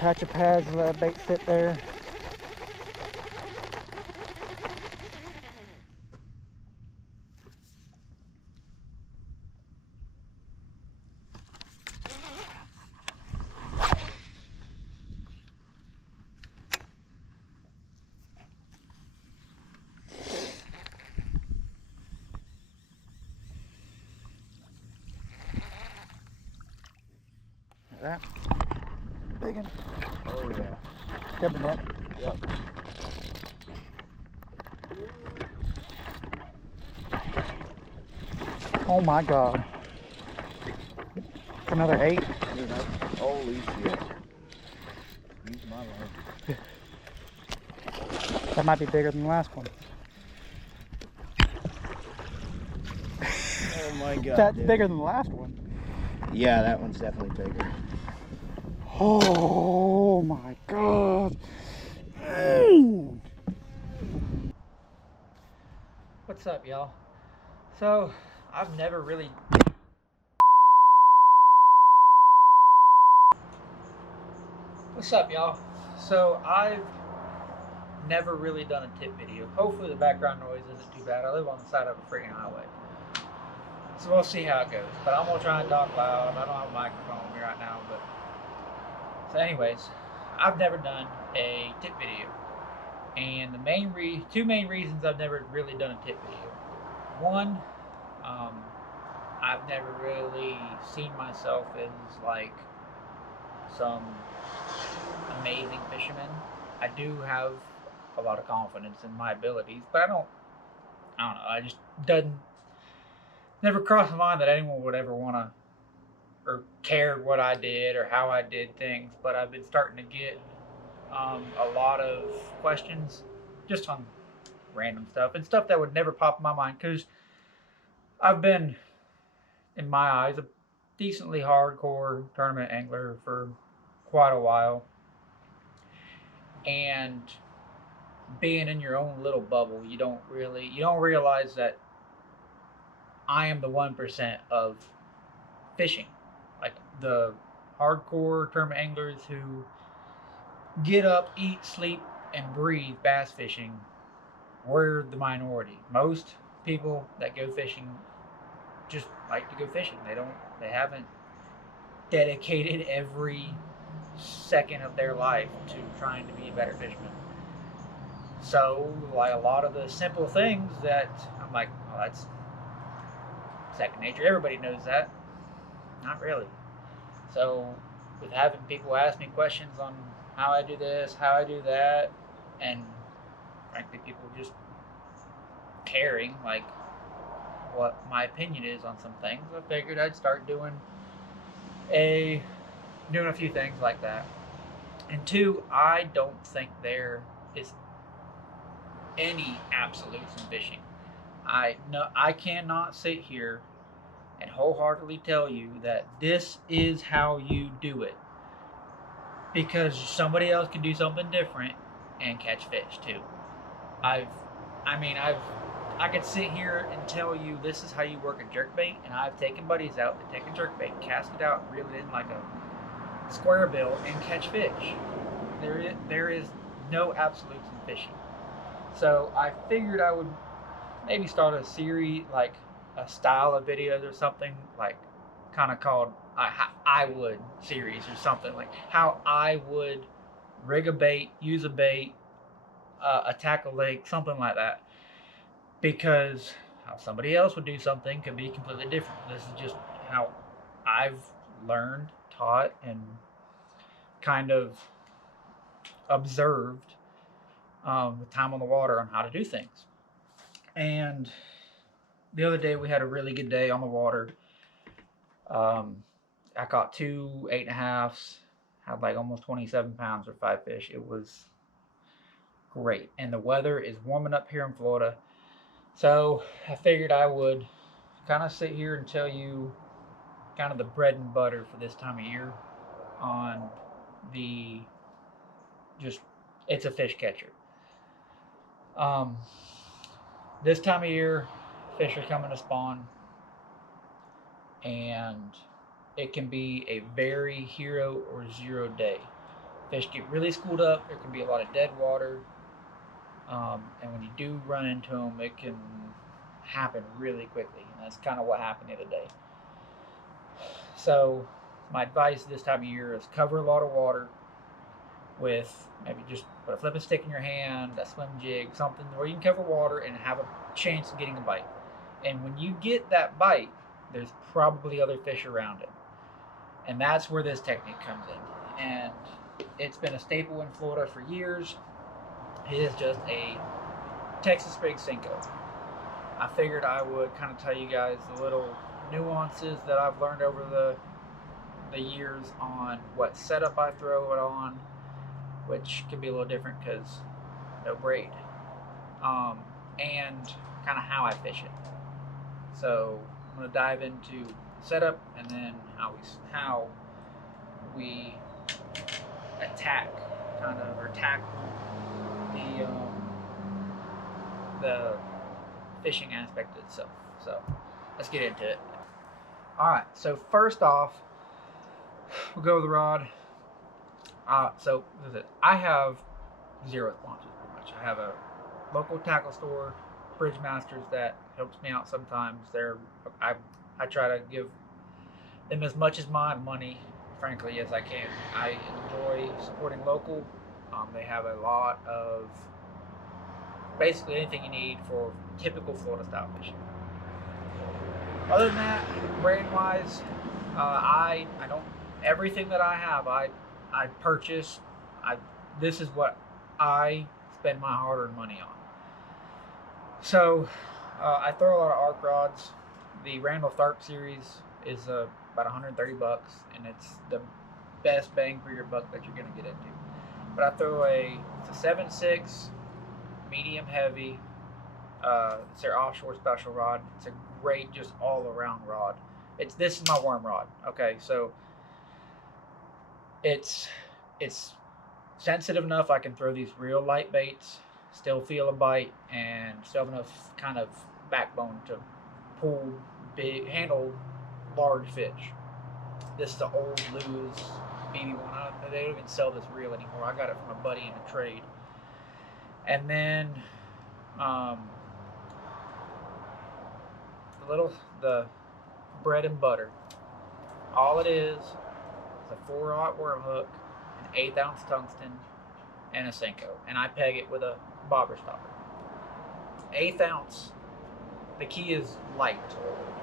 patch of pads, let bait sit there. That big one. Oh yeah. Jumping net. Yep. Oh my god. Another 8. Holy shit. Use my line. That might be bigger than the last one. Oh my god. That's dude. bigger than the last one. Yeah, that one's definitely bigger. Oh my god. What's up, y'all? So, I've never really... What's up, y'all? So, I've never really done a tip video. Hopefully the background noise isn't too bad. I live on the side of a freaking highway. So we'll see how it goes. But I'm gonna try and talk loud. I don't have a microphone with me right now, but... So anyways, I've never done a tip video. And the two main reasons I've never really done a tip video. One, I've never really seen myself as like some amazing fisherman. I do have a lot of confidence in my abilities, but I don't know. I just doesn't never crossed my mind that anyone would ever want to or cared what I did or how I did things. But I've been starting to get a lot of questions just on random stuff and stuff that would never pop in my mind, because I've been, in my eyes, a decently hardcore tournament angler for quite a while, and being in your own little bubble, you don't realize that I am the 1% of fishing. Like the hardcore tournament anglers who get up, eat, sleep, and breathe bass fishing, we're the minority. Most people that go fishing just like to go fishing. They haven't dedicated every second of their life to trying to be a better fisherman. So, like, a lot of the simple things that I'm like, well, that's second nature. Everybody knows that. Not really. So, with having people ask me questions on how I do this, how I do that, and frankly, people just caring, like, what my opinion is on some things, I figured I'd start doing a few things like that. And two, I don't think there is any absolutes in fishing. I cannot sit here and wholeheartedly tell you that this is how you do it, because somebody else can do something different and catch fish too. I could sit here and tell you this is how you work a jerkbait, and I've taken buddies out that take a jerkbait, cast it out, reel it in like a square bill, and catch fish. There is no absolutes in fishing. So I figured I would maybe start a series, like a style of videos or something, like kind of called I would series or something, like how I would rig a bait, use a bait, attack a lake, something like that. Because how somebody else would do something could be completely different. This is just how I've learned, taught, and kind of observed with time on the water on how to do things. And the other day we had a really good day on the water. I caught 2 8.5s, had like almost 27 pounds or 5 fish. It was great. And the weather is warming up here in Florida. So I figured I would kind of sit here and tell you kind of the bread and butter for this time of year on the just, it's a fish catcher. This time of year, fish are coming to spawn, and it can be a very hero or zero day Fish get really schooled up. There can be a lot of dead water. And when you do run into them, it can happen really quickly. And that's kind of what happened the other day. So my advice this time of year is cover a lot of water with maybe just put a flipping stick in your hand, a swim jig, something where you can cover water and have a chance of getting a bite. And when you get that bite, there's probably other fish around it. And that's where this technique comes in. And it's been a staple in Florida for years. It is just a Texas Rig Senko. I figured I would kind of tell you guys the little nuances that I've learned over the years on what setup I throw it on, which can be a little different because no braid, and kind of how I fish it. So I'm going to dive into setup and then how we attack, kind of, or tackle the fishing aspect itself. So let's get into it. All right, so first off, we'll go with the rod. So I have zero sponsors pretty much. I have a local tackle store, Bridgemasters, that helps me out sometimes. I try to give them as much as my money, frankly, as I can. I enjoy supporting local. They have a lot of basically anything you need for typical Florida style fishing. Other than that, braid wise, I don't, everything that I have, I purchase. This is what I spend my hard-earned money on. So I throw a lot of arc rods. The Randall Tharp series is about 130 bucks, and it's the best bang for your buck that you're gonna get into. But I throw it's a 7.6 medium heavy. It's their offshore special rod. It's a great, just all-around rod. This is my worm rod. Okay, so it's sensitive enough I can throw these real light baits, still feel a bite, and still have enough kind of backbone to handle large fish. This is the old Lew's BB one. They don't even sell this reel anymore. I got it from a buddy in a trade. And then the bread and butter. All it is a 4/0 worm hook, an 1/8 ounce tungsten, and a Senko. And I peg it with a bobber stopper. 1/8 ounce. The key is light.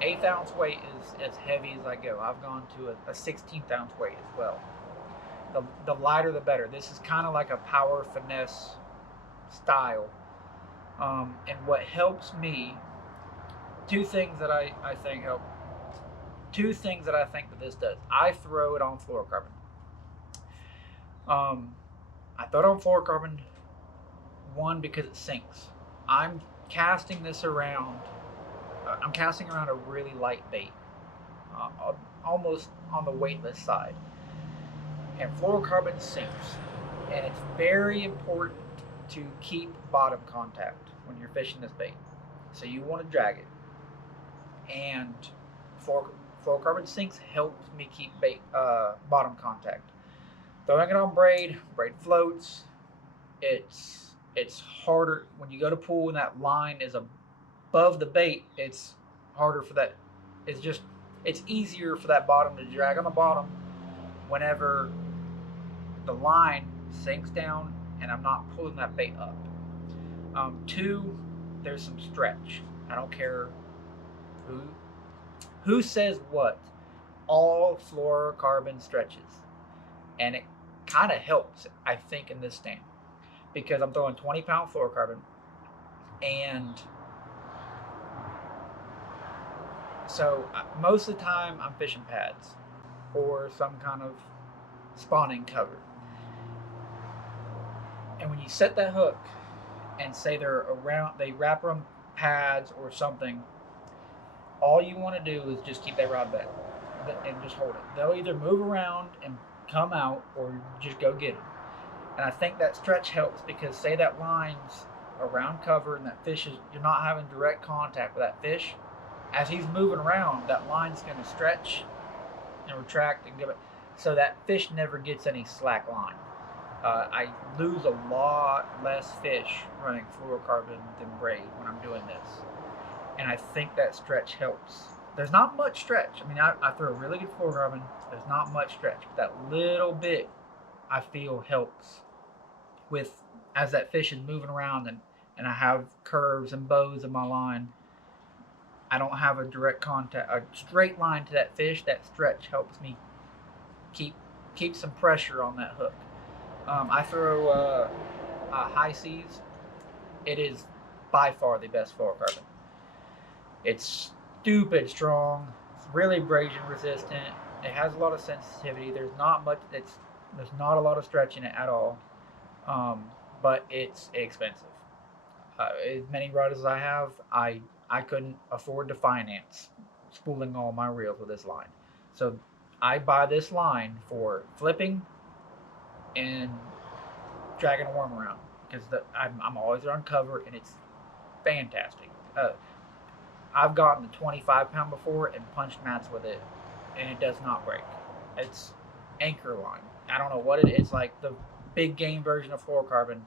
1/8 ounce weight is as heavy as I go. I've gone to a 16th ounce weight as well. The lighter the better. This is kind of like a power finesse style. And what helps me, two things that I think help. Two things that I think that this does. I throw it on fluorocarbon. I throw it on fluorocarbon, one, because it sinks. I'm casting this around. I'm casting around a really light bait, almost on the weightless side. And fluorocarbon sinks. And it's very important to keep bottom contact when you're fishing this bait. So you want to drag it. And fluorocarbon sinks helps me keep bottom contact. Throwing it on braid floats. It's harder when you go to pull and that line is above the bait. It's harder for that. It's easier for that bottom to drag on the bottom whenever the line sinks down and I'm not pulling that bait up. Two, there's some stretch. I don't care who says what. All fluorocarbon stretches, and it kind of helps, I think, in this stand because I'm throwing 20-pound fluorocarbon, and so most of the time I'm fishing pads or some kind of spawning cover. And when you set that hook and say they wrap around pads or something, all you want to do is just keep that rod back and just hold it. They'll either move around and come out or just go get it. And I think that stretch helps because say that line's around cover and that fish you're not having direct contact with that fish. As he's moving around, that line's going to stretch and retract and give it, so that fish never gets any slack line. I lose a lot less fish running fluorocarbon than braid when I'm doing this, and I think that stretch helps. There's not much stretch. I mean, I throw a really good fluorocarbon. There's not much stretch, but that little bit I feel helps with as that fish is moving around and I have curves and bows in my line. I don't have a direct contact, a straight line to that fish. That stretch helps me keep keep some pressure on that hook. I throw high seas. It is by far the best fluorocarbon. It's stupid strong. It's really abrasion resistant. It has a lot of sensitivity. There's not much. There's not a lot of stretch in it at all. Um, but it's expensive. As many rods as I have, I couldn't afford to finance spooling all my reels with this line. So I buy this line for flipping and dragging a worm around because I'm always on cover and it's fantastic. I've gotten the 25 pound before and punched mats with it, and it does not break. It's anchor line. I don't know what it is. It's like the big game version of fluorocarbon.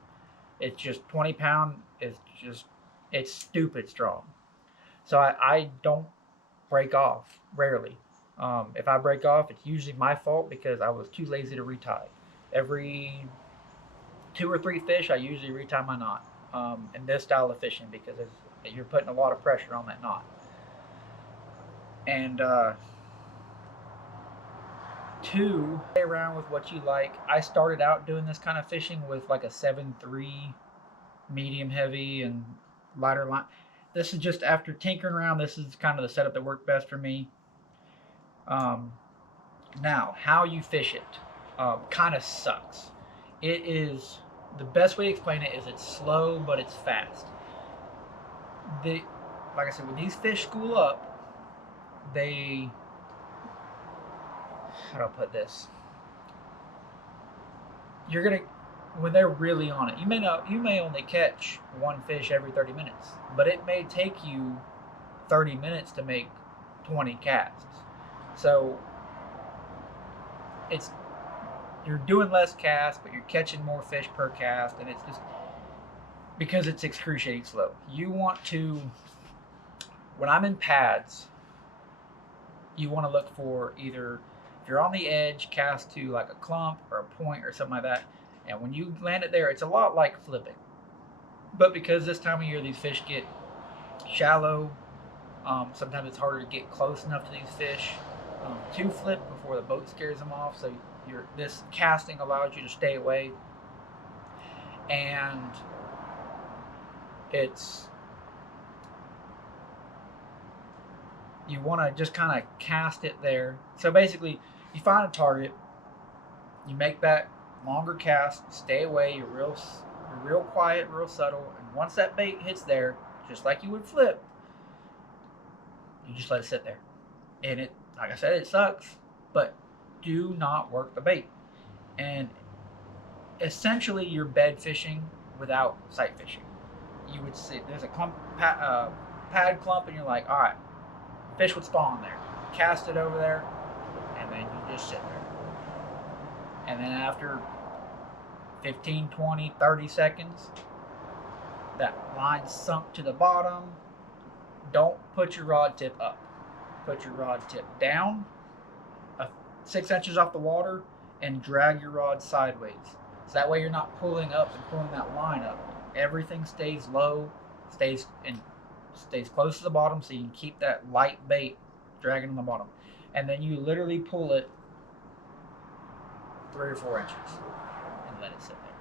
It's just 20 pound. It's stupid strong. So I don't break off rarely. If I break off, it's usually my fault because I was too lazy to retie. Every 2 or 3 fish, I usually retie my knot in this style of fishing because you're putting a lot of pressure on that knot. And two, play around with what you like. I started out doing this kind of fishing with like a 7.3 medium heavy and lighter line. This is just after tinkering around. This is kind of the setup that worked best for me. Now, how you fish it kind of sucks. It is the best way to explain it is it's slow, but it's fast. Like I said, when these fish school up, how do I put this? You're gonna, when they're really on it, you may only catch one fish every 30 minutes, but it may take you 30 minutes to make 20 casts. So you're doing less casts, but you're catching more fish per cast, and it's just because it's excruciating slow. You want to, when I'm in pads, you want to look for either, if you're on the edge, cast to like a clump or a point or something like that. And when you land it there, it's a lot like flipping. But because this time of year these fish get shallow, sometimes it's harder to get close enough to these fish to flip before the boat scares them off. So this casting allows you to stay away. And you want to just kind of cast it there. So basically, you find a target, you make that longer cast, stay away, you're real quiet, real subtle, and once that bait hits there, just like you would flip, you just let it sit there. And it, like I said, it sucks, but do not work the bait. And essentially, you're bed fishing without sight fishing. You would see there's a pad clump, and you're like, all right, fish would spawn there. Cast it over there, and then you just sit there. And then after 15, 20, 30 seconds, that line's sunk to the bottom. Don't put your rod tip up. Put your rod tip down, 6 inches off the water, and drag your rod sideways. So that way you're not pulling up and pulling that line up. Everything stays low, stays close to the bottom, so you can keep that light bait dragging on the bottom. And then you literally pull it 3 or 4 inches and let it sit there.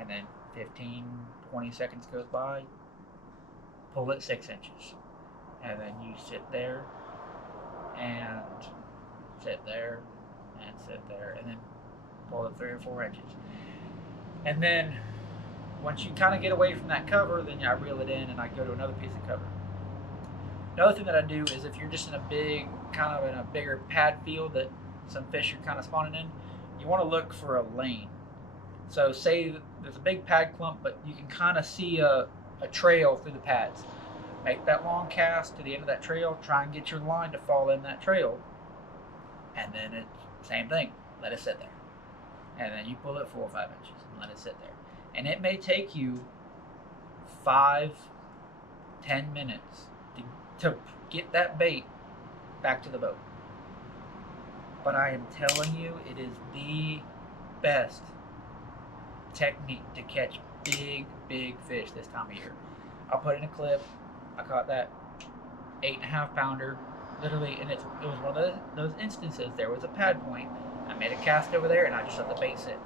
And then 15, 20 seconds goes by, pull it 6 inches. And then you sit there and sit there and sit there, and then pull it 3 or 4 inches. And then once you kind of get away from that cover, then I reel it in and I go to another piece of cover. Another thing that I do is if you're just in a bigger pad field that some fish are kind of spawning in, you want to look for a lane. So say there's a big pad clump, but you can kind of see a trail through the pads. Make that long cast to the end of that trail, try and get your line to fall in that trail. And then it's same thing, let it sit there. and then you pull it 4 or 5 inches and let it sit there. And it may take you 5-10 minutes to get that bait back to the boat. But I am telling you, it is the best technique to catch big fish this time of year. I'll put in a clip. I caught that 8.5 pounder, literally, and it was one of those instances. There was a pad point. I made a cast over there, and I just let the bait sit.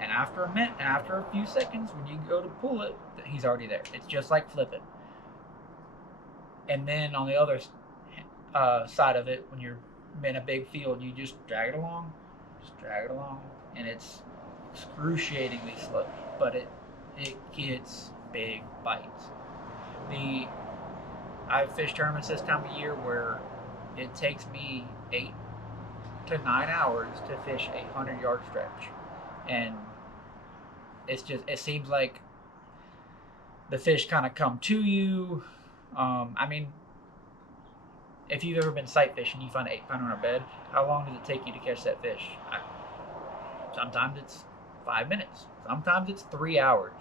And after a few seconds, when you go to pull it, he's already there. It's just like flipping. And then on the other side of it, when you're in a big field, you just drag it along, and it's excruciatingly slow, but it gets big bites. I've fished tournaments this time of year where it takes me 8 to 9 hours to fish a 100-yard stretch, and it seems like the fish kind of come to you. I mean, if you've ever been sight fishing, you find an 8-pounder on a bed. How long does it take you to catch that fish? Sometimes it's 5 minutes. Sometimes it's 3 hours.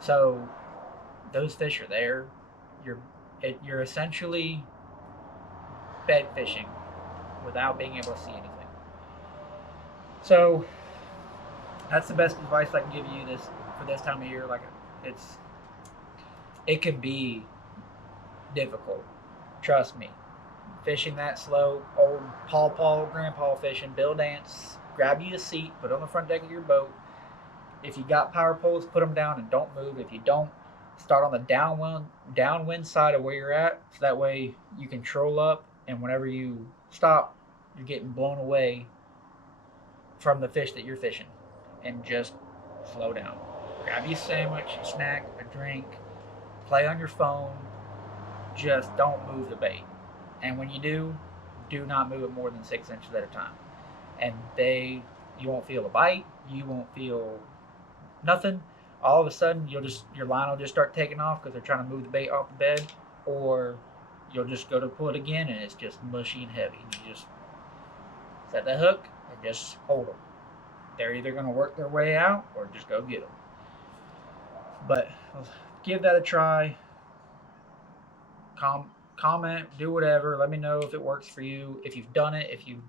So those fish are there. You're essentially bed fishing without being able to see anything. So that's the best advice I can give you for this time of year. Like, it can be difficult. Trust me. Fishing that slow, old Paul, grandpa fishing, Bill Dance, grab you a seat, put it on the front deck of your boat. If you got power poles, put them down and don't move. If you don't, start on the downwind side of where you're at, so that way you can troll up, and whenever you stop, you're getting blown away from the fish that you're fishing. And just slow down. Grab you a sandwich, a snack, a drink, play on your phone. Just don't move the bait. And when you do not move it more than 6 inches at a time. And you won't feel a bite, you won't feel nothing. All of a sudden, your line will just start taking off because they're trying to move the bait off the bed, or you'll just go to pull it again and it's just mushy and heavy. And you just set the hook and just hold them. They're either going to work their way out or just go get them. But give that a try. Comment, do whatever. Let me know if it works for you. If you've done it, if you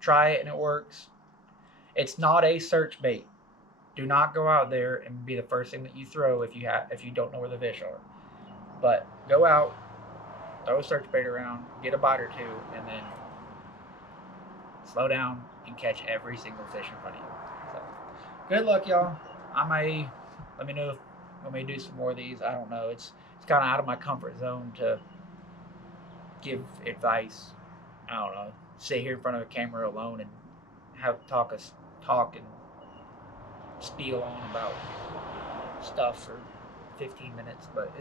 try it and it works. It's not a search bait. Do not go out there and be the first thing that you throw if you don't know where the fish are. But go out, throw a search bait around, get a bite or two, and then slow down and catch every single fish in front of you. So, good luck, y'all. Let me know if I may do some more of these. I don't know. It's kind of out of my comfort zone to give advice. I don't know. Sit here in front of a camera alone and talk and spiel on about stuff for 15 minutes, but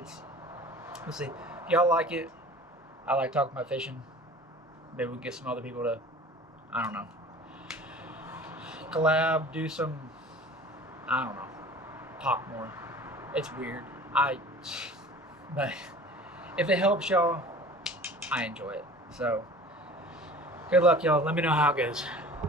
we'll see. If y'all like it, I like talking about fishing. Maybe we can get some other people to, I don't know, collab, do some, I don't know, talk more. It's weird. But if it helps y'all, I enjoy it. So, good luck, y'all. Let me know how it goes.